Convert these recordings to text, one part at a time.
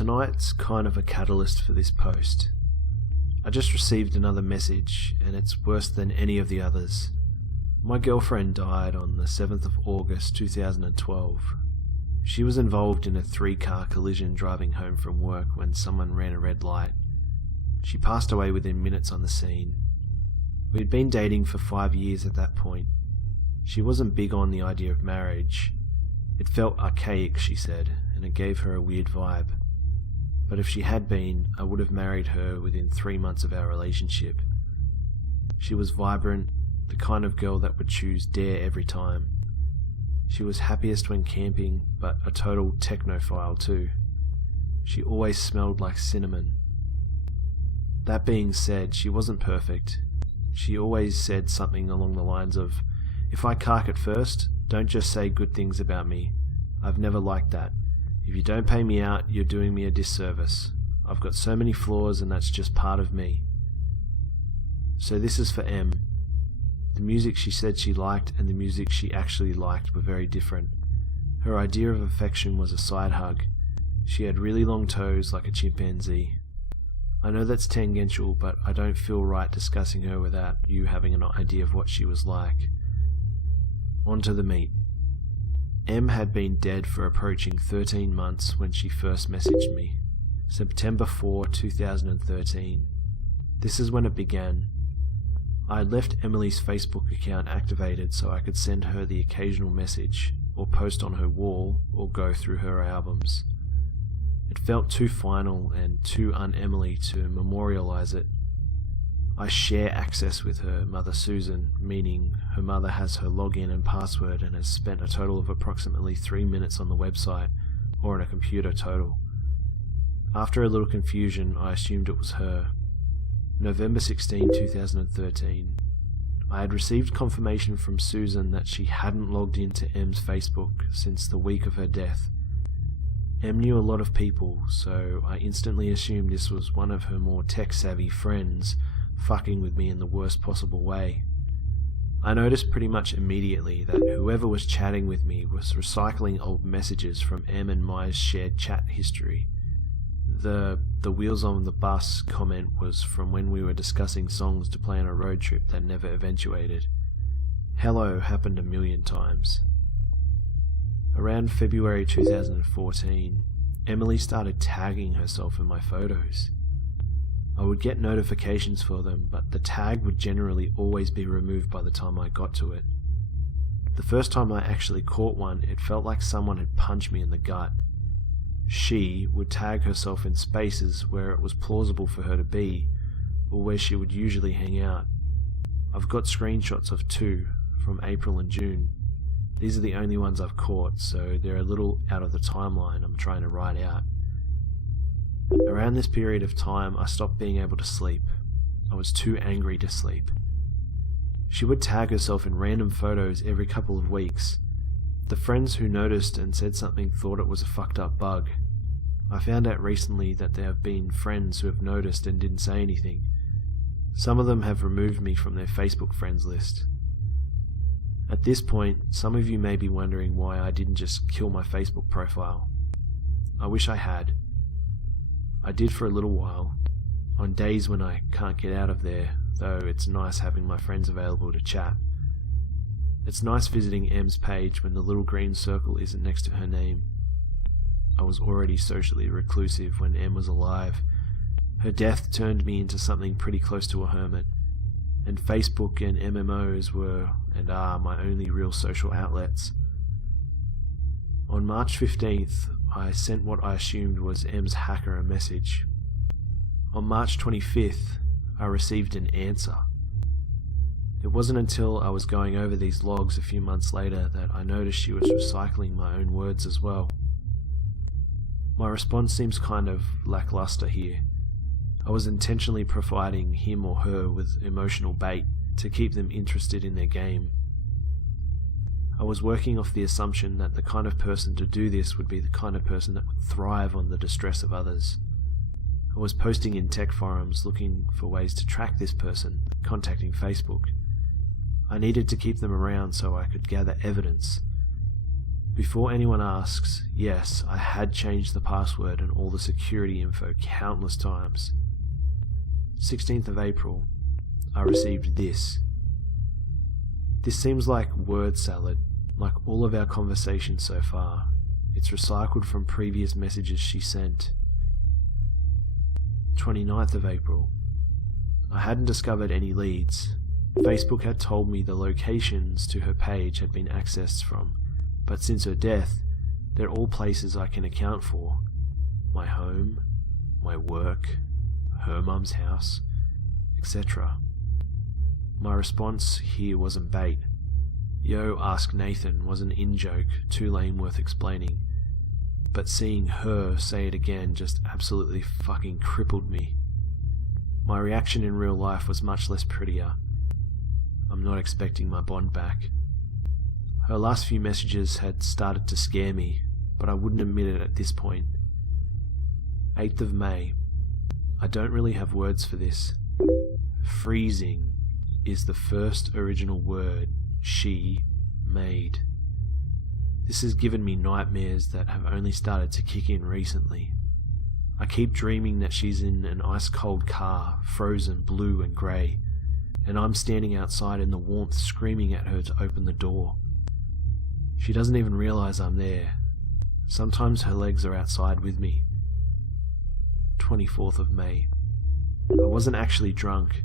tonight's kind of a catalyst for this post. I just received another message, and it's worse than any of the others. My girlfriend died on the 7th of August 2012. She was involved in a 3-car collision driving home from work when someone ran a red light. She passed away within minutes on the scene. We'd been dating for 5 years at that point. She wasn't big on the idea of marriage. It felt archaic, she said, and it gave her a weird vibe. But if she had been, I would have married her within 3 months of our relationship. She was vibrant, the kind of girl that would choose dare every time. She was happiest when camping, but a total technophile too. She always smelled like cinnamon. That being said, she wasn't perfect. She always said something along the lines of, "If I cark it first, don't just say good things about me. I've never liked that. If you don't pay me out, you're doing me a disservice. I've got so many flaws and that's just part of me." So this is for M. The music she said she liked and the music she actually liked were very different. Her idea of affection was a side hug. She had really long toes like a chimpanzee. I know that's tangential, but I don't feel right discussing her without you having an idea of what she was like. On to the meat. M had been dead for approaching 13 months when she first messaged me. September 4, 2013. This is when it began. I had left Emily's Facebook account activated so I could send her the occasional message, or post on her wall, or go through her albums. It felt too final and too un-Emily to memorialize it. I share access with her mother Susan, meaning her mother has her login and password and has spent a total of approximately 3 minutes on the website, or on a computer total. After a little confusion, I assumed it was her. November 16, 2013. I had received confirmation from Susan that she hadn't logged into M's Facebook since the week of her death. M knew a lot of people, so I instantly assumed this was one of her more tech-savvy friends fucking with me in the worst possible way. I noticed pretty much immediately that whoever was chatting with me was recycling old messages from M and my shared chat history. The wheels on the bus comment was from when we were discussing songs to play on a road trip that never eventuated. Hello happened a million times. Around February 2014, Emily started tagging herself in my photos. I would get notifications for them, but the tag would generally always be removed by the time I got to it. The first time I actually caught one, it felt like someone had punched me in the gut. She would tag herself in spaces where it was plausible for her to be, or where she would usually hang out. I've got screenshots of 2 from April and June. These are the only ones I've caught, so they're a little out of the timeline I'm trying to write out. Around this period of time, I stopped being able to sleep. I was too angry to sleep. She would tag herself in random photos every couple of weeks. The friends who noticed and said something thought it was a fucked up bug. I found out recently that there have been friends who have noticed and didn't say anything. Some of them have removed me from their Facebook friends list. At this point, some of you may be wondering why I didn't just kill my Facebook profile. I wish I had. I did for a little while, on days when I can't get out of there, though it's nice having my friends available to chat. It's nice visiting M's page when the little green circle isn't next to her name. I was already socially reclusive when M was alive. Her death turned me into something pretty close to a hermit, and Facebook and MMOs were and are my only real social outlets. On March 15th, I sent what I assumed was M's hacker a message. On March 25th, I received an answer. It wasn't until I was going over these logs a few months later that I noticed she was recycling my own words as well. My response seems kind of lackluster here. I was intentionally providing him or her with emotional bait to keep them interested in their game. I was working off the assumption that the kind of person to do this would be the kind of person that would thrive on the distress of others. I was posting in tech forums looking for ways to track this person, contacting Facebook. I needed to keep them around so I could gather evidence. Before anyone asks, yes, I had changed the password and all the security info countless times. 16th of April, I received this. This seems like word salad, like all of our conversations so far. It's recycled from previous messages she sent. 29th of April. I hadn't discovered any leads. Facebook had told me the locations to her page had been accessed from, but since her death, they're all places I can account for. My home, my work, her mum's house, etc. My response here wasn't bait. Yo, ask Nathan was an in-joke, too lame worth explaining. But seeing her say it again just absolutely fucking crippled me. My reaction in real life was much less prettier. I'm not expecting my bond back. Her last few messages had started to scare me, but I wouldn't admit it at this point. 8th of May. I don't really have words for this. Freezing is the first original word she made. This has given me nightmares that have only started to kick in recently. I keep dreaming that she's in an ice-cold car, frozen blue and grey, and I'm standing outside in the warmth screaming at her to open the door. She doesn't even realise I'm there. Sometimes her legs are outside with me. 24th of May. I wasn't actually drunk.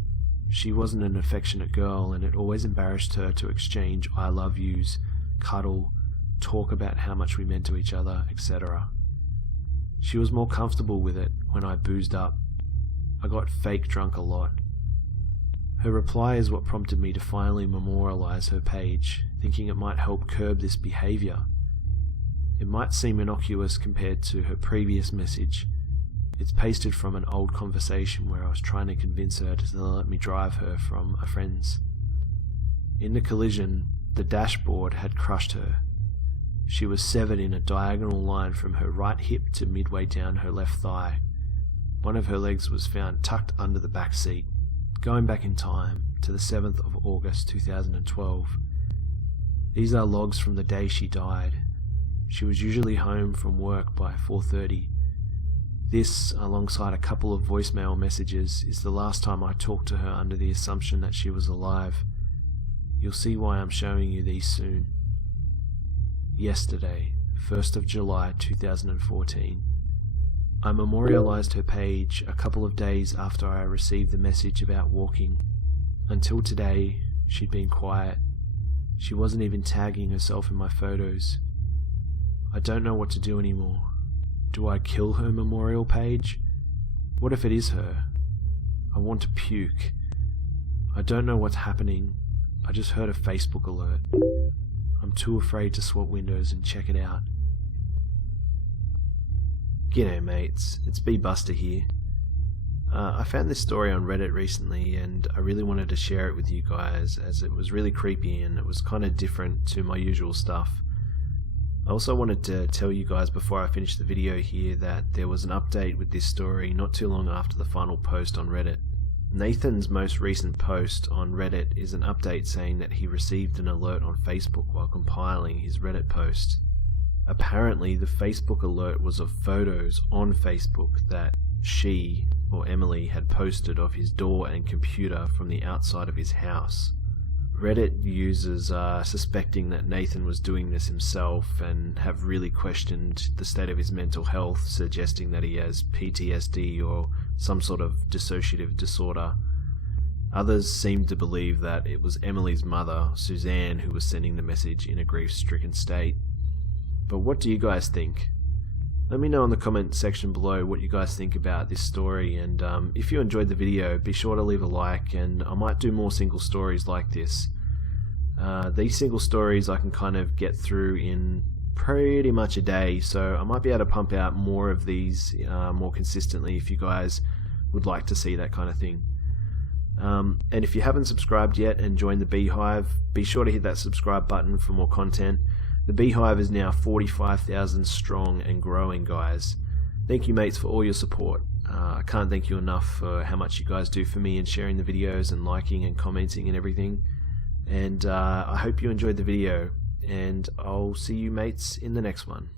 She wasn't an affectionate girl, and it always embarrassed her to exchange I love yous, cuddle, talk about how much we meant to each other, etc. She was more comfortable with it when I boozed up. I got fake drunk a lot. Her reply is what prompted me to finally memorialize her page, thinking it might help curb this behavior. It might seem innocuous compared to her previous message. It's pasted from an old conversation where I was trying to convince her to let me drive her from a friend's. In the collision, the dashboard had crushed her. She was severed in a diagonal line from her right hip to midway down her left thigh. One of her legs was found tucked under the back seat. Going back in time to the 7th of August 2012. These are logs from the day she died. She was usually home from work by 4:30. This, alongside a couple of voicemail messages, is the last time I talked to her under the assumption that she was alive. You'll see why I'm showing you these soon. Yesterday, 1st of July 2014. I memorialized her page a couple of days after I received the message about walking. Until today, she'd been quiet. She wasn't even tagging herself in my photos. I don't know what to do anymore. Do I kill her memorial page? What if it is her? I want to puke. I don't know what's happening. I just heard a Facebook alert. I'm too afraid to swap windows and check it out. G'day mates, it's Busta here. I found this story on Reddit recently and I really wanted to share it with you guys as it was really creepy and it was kind of different to my usual stuff. I also wanted to tell you guys before I finish the video here that there was an update with this story not too long after the final post on Reddit. Nathan's most recent post on Reddit is an update saying that he received an alert on Facebook while compiling his Reddit post. Apparently the Facebook alert was of photos on Facebook that she, or Emily, had posted of his door and computer from the outside of his house. Reddit users are suspecting that Nathan was doing this himself and have really questioned the state of his mental health, suggesting that he has PTSD or some sort of dissociative disorder. Others seem to believe that it was Emily's mother, Suzanne, who was sending the message in a grief-stricken state. But what do you guys think? Let me know in the comment section below what you guys think about this story, and if you enjoyed the video, be sure to leave a like, and I might do more single stories like this. These single stories I can kind of get through in pretty much a day, so I might be able to pump out more of these more consistently if you guys would like to see that kind of thing. And if you haven't subscribed yet and joined the Beehive, be sure to hit that subscribe button for more content. The Beehive is now 45,000 strong and growing, guys. Thank you mates for all your support. I can't thank you enough for how much you guys do for me and sharing the videos and liking and commenting and everything. And I hope you enjoyed the video. and I'll see you mates in the next one.